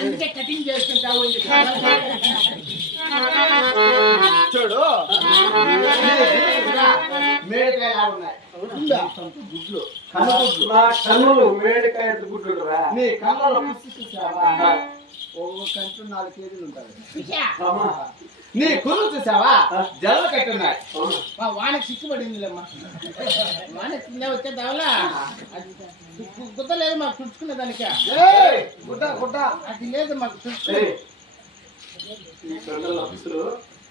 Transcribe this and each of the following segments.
అందుకే కటింగ్ చేసుకుంటావు చూడు కన్నులు మేడకాయ గుడ్లు నీ కన్నులో ఓ కంటు 4 కేజీలు ఉంటాయి. నీ కుర్రు చూసావా జల్ల కట్టున్నాయి. వానకి సిక్కుపడిందిలేమ్మా. వానకి కింద వచ్చే దావలా గుద్దలేదు మాకు తుడుచుకునే దానికి. గుడ్డ గుడ్డ అది లేదు మాకు తుడుచుకునే.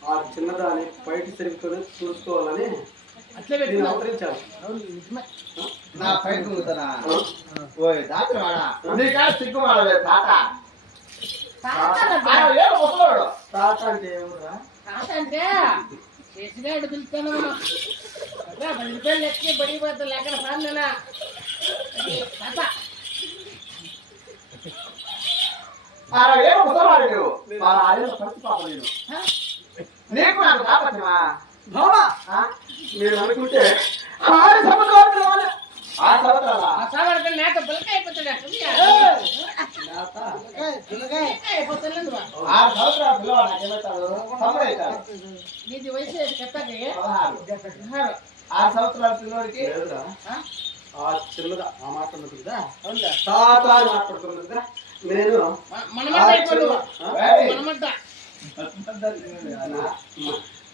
ఆ చిన్నదాన్ని బయట తిరుగుతూనే చూసుకోవాలని అట్లే పెట్టించాలి. నా పైకి ఉంగుతానా ఓయ్ దాచవాడా నీకా సిగ్గుమాడలే తాత. తాత అంటే ఏమరా? తాత అంటే చేసినాడు పిలుస్తాను. 10 రూపాయలు ఎక్కి బడి పోతా ఎక్కడ సార్లేనా తాత. నీకు నాకు తాపత్యమా బాబా? మీరు అనుకుంటే నీది వయసు చెప్తాకి 6 సంవత్సరాల పిల్లడికి ఆ చిన్నదా ఆ మాట్లాడుతుందా తాత మాట్లాడుతుందా? నేను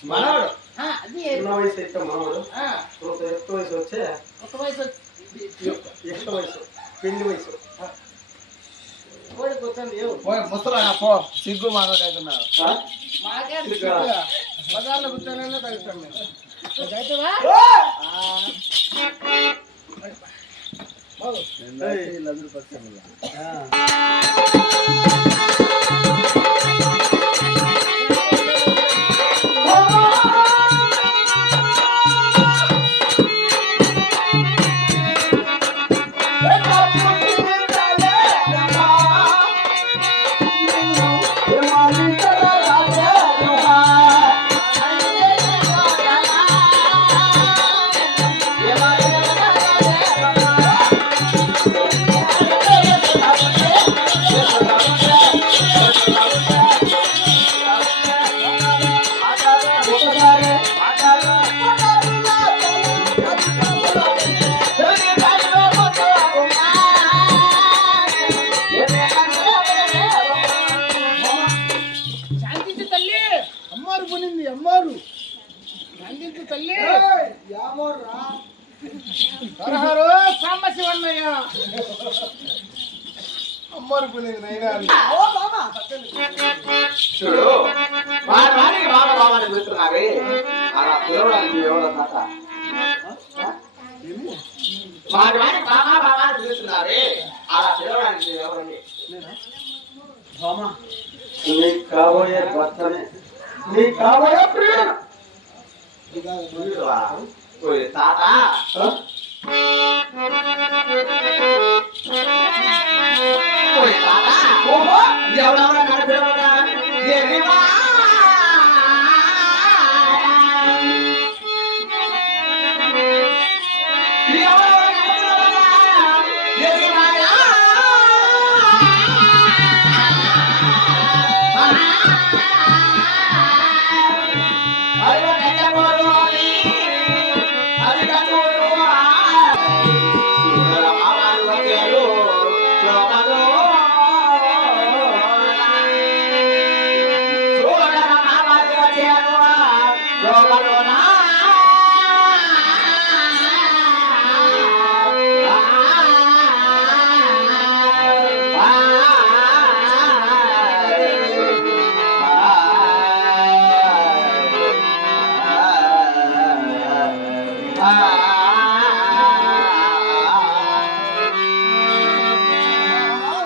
మనవాడు చిన్న వయసు అయితే మనవాడు ఎక్కువ వయసు వచ్చే ఒక వయసు ఎక్కువ వయసు పెళ్లి వయసు ముసలా పో సిగ్గు మాట్లాడుతున్నారు. బజార్లో కూర్చొని తగ్గుతాం మేము. అమ్మారు నందించు తల్లి సాంబశివన్నయ్య అమ్మారు పోయింది నైనా చూడు పిలుస్తున్నావే అలా పిలవడానికి ఎవరో తాత పిలుస్తున్నావే అలా పిలవడానికి ఎవరండి? బామా నీకు కాబోయే భర్తనే నీకు కాబోయే ప్రియుడు తాత